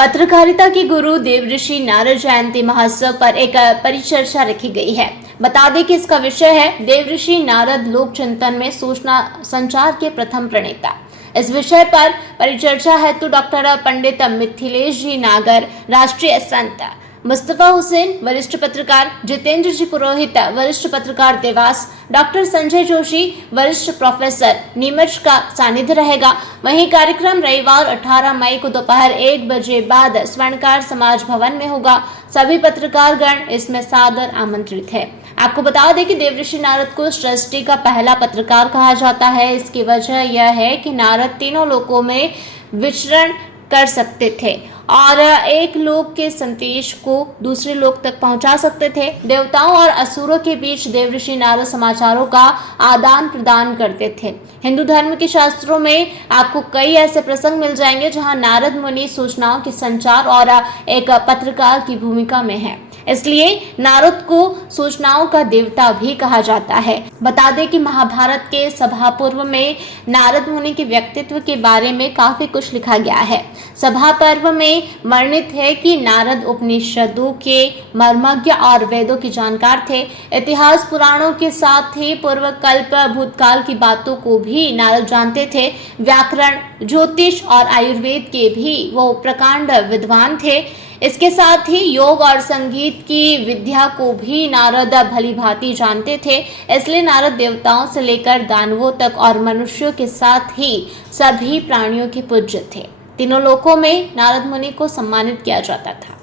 पत्रकारिता के गुरु देवऋषि नारद जयंती महोत्सव पर एक परिचर्चा रखी गई है। बता दें कि इसका विषय है देवऋषि नारद लोक चिंतन में सूचना संचार के प्रथम प्रणेता। इस विषय पर परिचर्चा हेतु डॉक्टर पंडित मिथिलेश जी नागर, राष्ट्रीय संत मुस्तफा हुसैन, वरिष्ठ पत्रकार जितेंद्र जी पुरोहित, वरिष्ठ पत्रकार देवास, डॉक्टर संजय जोशी, वरिष्ठ प्रोफेसर नीमच का सानिध्य रहेगा। वहीं कार्यक्रम रविवार 18 मई को दोपहर 1 बजे बाद स्वर्णकार समाज भवन में होगा। सभी पत्रकारगण इसमें सादर आमंत्रित है। आपको बता दें कि देवऋषि नारद को सृष्टि का पहला पत्रकार कहा जाता है। इसकी वजह यह है कि नारद तीनों लोकों में विचरण कर सकते थे और एक लोक के संदेश को दूसरे लोक तक पहुंचा सकते थे। देवताओं और असुरों के बीच देवऋषि नारद समाचारों का आदान प्रदान करते थे। हिंदू धर्म के शास्त्रों में आपको कई ऐसे प्रसंग मिल जाएंगे जहां नारद मुनि सूचनाओं के संचार और एक पत्रकार की भूमिका में है। इसलिए नारद को सूचनाओं का देवता भी कहा जाता है। बता दें कि महाभारत के सभा पर्व में नारद मुनि के व्यक्तित्व के बारे में काफी कुछ लिखा गया है। सभा पर्व में वर्णित है कि नारद उपनिषदों के मर्मज्ञ और वेदों के जानकार थे। इतिहास पुराणों के साथ ही पूर्व कल्प भूतकाल की बातों को भी नारद जानते थे। व्याकरण, ज्योतिष और आयुर्वेद के भी वो प्रकांड विद्वान थे। इसके साथ ही योग और संगीत की विद्या को भी नारद भली भांति जानते थे। इसलिए नारद देवताओं से लेकर दानवों तक और मनुष्यों के साथ ही सभी प्राणियों के पूज्य थे। तीनों लोकों में नारद मुनि को सम्मानित किया जाता था।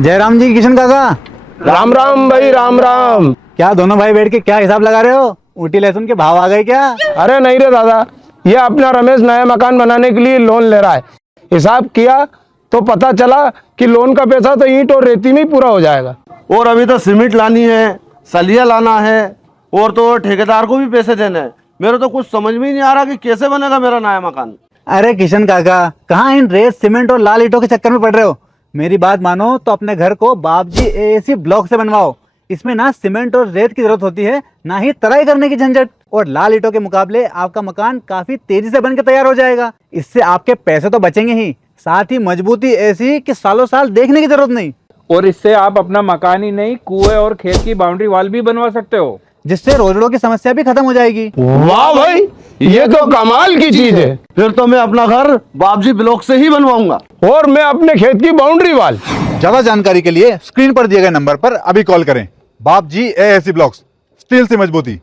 जयराम जी, किशन काका। राम राम भाई, राम राम। क्या दोनों भाई बैठ के क्या हिसाब लगा रहे हो? ऊटी लहसुन के भाव आ गए क्या? अरे नहीं रे दादा, ये अपना रमेश नया मकान बनाने के लिए लोन ले रहा है। हिसाब किया तो पता चला कि लोन का पैसा तो ईंट और रेती में ही पूरा हो जाएगा। और अभी तो सीमेंट लानी है, सलिया लाना है और तो ठेकेदार को भी पैसे देने हैं। मेरे तो कुछ समझ में ही नहीं आ रहा कि कैसे बनेगा मेरा नया मकान। अरे किशन काका, कहाँ इन रेत, सीमेंट और लाल ईंटों के चक्कर में पड़ रहे हो? मेरी बात मानो तो अपने घर को बाबजी एएसी ब्लॉक से बनवाओ। इसमें ना सीमेंट और रेत की जरूरत होती है, ना ही तराई करने की झंझट। और लाल ईंटों के मुकाबले आपका मकान काफी तेजी से बनकर तैयार हो जाएगा। इससे आपके पैसे तो बचेंगे ही, साथ ही मजबूती ऐसी कि सालों साल देखने की जरूरत नहीं। और इससे आप अपना मकान ही नहीं, कुएं और खेत की बाउंड्री वॉल भी बनवा सकते हो, जिससे रोजड़ों की समस्या भी खत्म हो जाएगी। वाह भाई, ये तो कमाल की चीज है। फिर तो मैं अपना घर बाबजी ब्लॉक से ही बनवाऊंगा। और मैं अपने खेत की बाउंड्री वाल। ज्यादा जानकारी के लिए स्क्रीन पर दिए गए नंबर पर अभी कॉल करें। बाबजी एएसी ब्लॉक्स, स्टील से मजबूती।